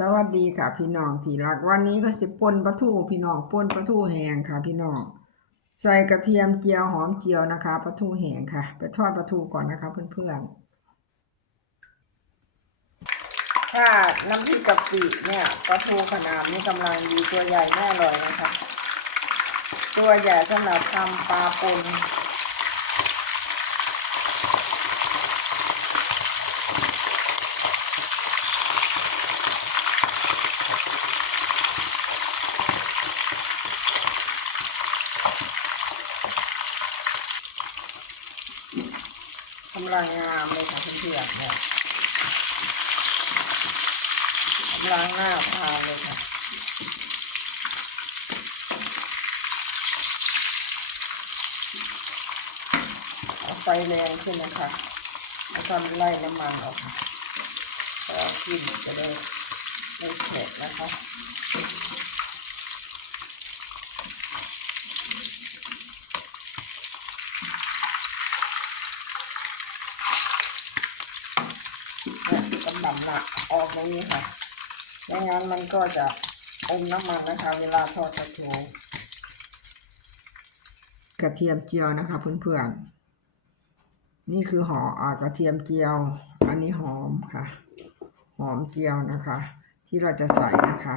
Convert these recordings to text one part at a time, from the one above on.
สวัสดีค่ะ พี่น้องที่รักวันนี้ก็สิป่นปลาทูพี่น้องป่นปลาทูแห้งค่ะ พี่น้องใส่กระเทียมเจียวหอมเจียวนะคะปลาทูแห้งค่ะ ไปทอดปลาทูก่อนนะคะเพื่อนๆถ้าน้ำพริกกะปิเนี่ยปลาทูขนาดนี้กำลังดีตัวใหญ่แน่เลยนะคะ ตัวใหญ่สำหรับทำปลาปน กำลังงามเลยค่ะเพื่อนๆเนี่ยกำลังหน้าทานเลยค่ะเอาไฟแรงขึ้นนะคะแล้วก็ไล่น้ำมันออกแล้วกินจะได้ไม่เผ็ดนะคะ นี่ยกำลังหนักออกตรงนี้ค่ะไม่งั้นมันก็จะอมน้ำมันนะคะ เวลาทอดกระเทูกระเทียมเจียวนะคะเพื่อนๆ นี่คือหออ่ากระเทียมเจียว อันนี้หอมค่ะ หอมเจียวนะคะ ที่เราจะใส่นะคะ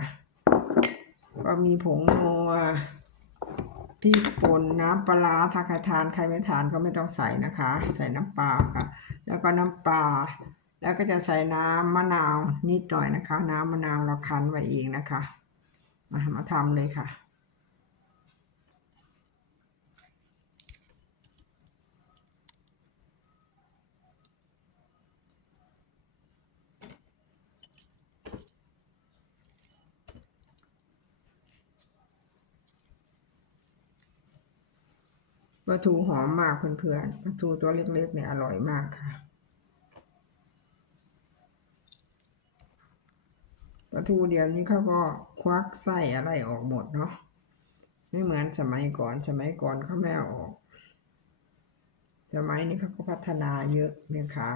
ก็มีผงนัว พริกป่นน้ำปลาร้าถ้าใครทานใครไม่ทานก็ไม่ต้องใส่นะคะ ใส่น้ำปลาค่ะ แล้วก็น้ำปลาแล้วก็จะใส่น้ำมะนาวนิดหน่อยนะคะ น้ำมะนาวเราคั้นไว้เองนะคะ มามาทำเลยค่ะ ปลาทูหอมมากเพื่อนๆปลาทูตัวเล็กๆเนี่ยอร่อยมากค่ะปลาทูเดี๋ยวนี้เขาก็ควักไส้อะไรออกหมดเนาะไม่เหมือนสมัยก่อนสมัยก่อนเขาไม่เอาออก สมัยนี้เขาก็พัฒนาเยอะแม่ค้า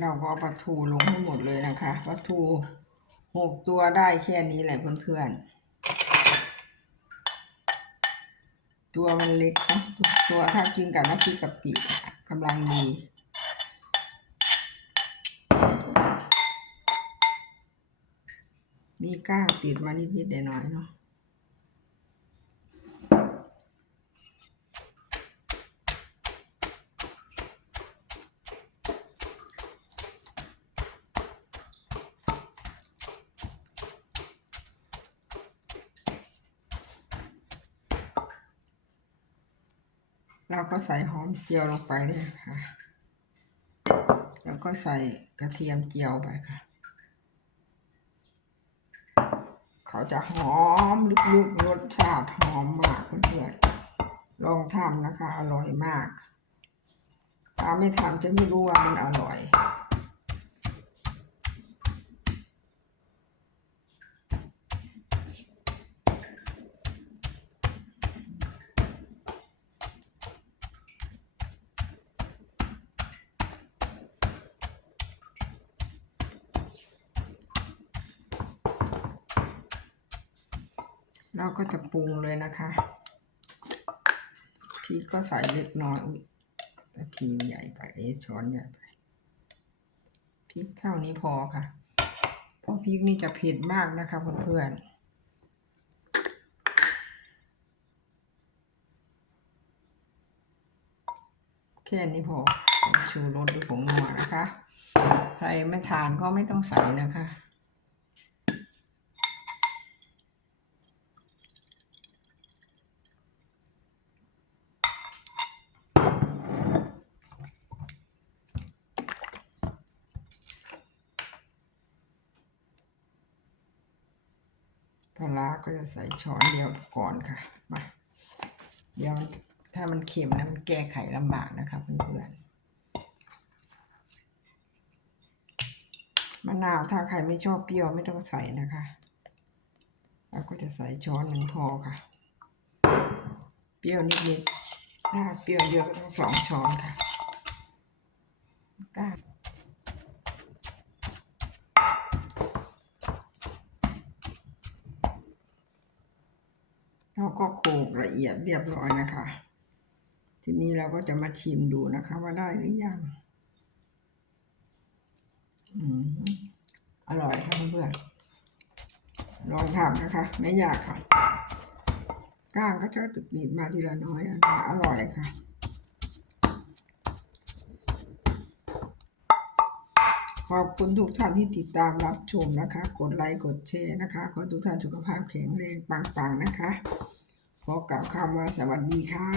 เราก็ปลาทูลงให้หมดเลยนะคะปลาทูหกตัวได้แค่นี้แหละเพื่อนๆ ตัวมันเล็กนะตัวถ้ากินกับน้ำพริกกะปิกำลังดีมีก้างติดมานิดๆหน่อยๆเนาะ เราก็ใส่หอมเจียวลงไปเลยค่ะแล้วแล้วก็ใส่กระเทียมเจียวไปค่ะ เขาจะหอมลึกๆรสชาติหอมมากเพื่อนๆลองทำนะคะ อร่อยมาก ถ้าไม่ทำจะไม่รู้ว่ามันอร่อย เราก็จะปรุงเลยนะคะพริกก็ใส่เล็กน้อยอุ๊ยแต่พริกใหญ่ไปเอช้อนใหญ่ไปพริกเท่านี้พอค่ะเพราะพริกนี่จะเผ็ดมากนะคะเพื่อนๆแค่นี้พอชูรสหรือผงนัวนะคะ ใครไม่ทานก็ไม่ต้องใส่นะคะ ปลาร้าก็จะใส่ช้อนเดียวก่อนค่ะมาเดี๋ยวถ้ามันเค็มนะมันแก้ไขลำบากนะคะเพื่อนๆมะนาวถ้าใครไม่ชอบเปรี้ยวไม่ต้องใส่นะคะเราก็จะใส่ช้อนหนึ่งพอค่ะ เปรี้ยวนิดๆถ้าเปรี้ยวเยอะก็ต้องสองช้อนค่ะก้า เราก็โขลกละเอียดเรียบร้อยนะคะ ทีนี้เราก็จะมาชิมดูนะคะ ว่าได้หรือยังอืมอร่อยค่ะเพื่อนๆลองทำนะคะ ไม่ยากค่ะ ก้างก็จะติดหนีดมาทีละน้อยออร่อยค่ะ ขอบคุณทุกท่านที่ติดตามรับชมนะคะ กดไลค์กดแชร์นะคะ ขอให้ทุกท่านสุขภาพแข็งแรงปังๆนะคะ ขอกล่าวคำว่าสวัสดีค่ะ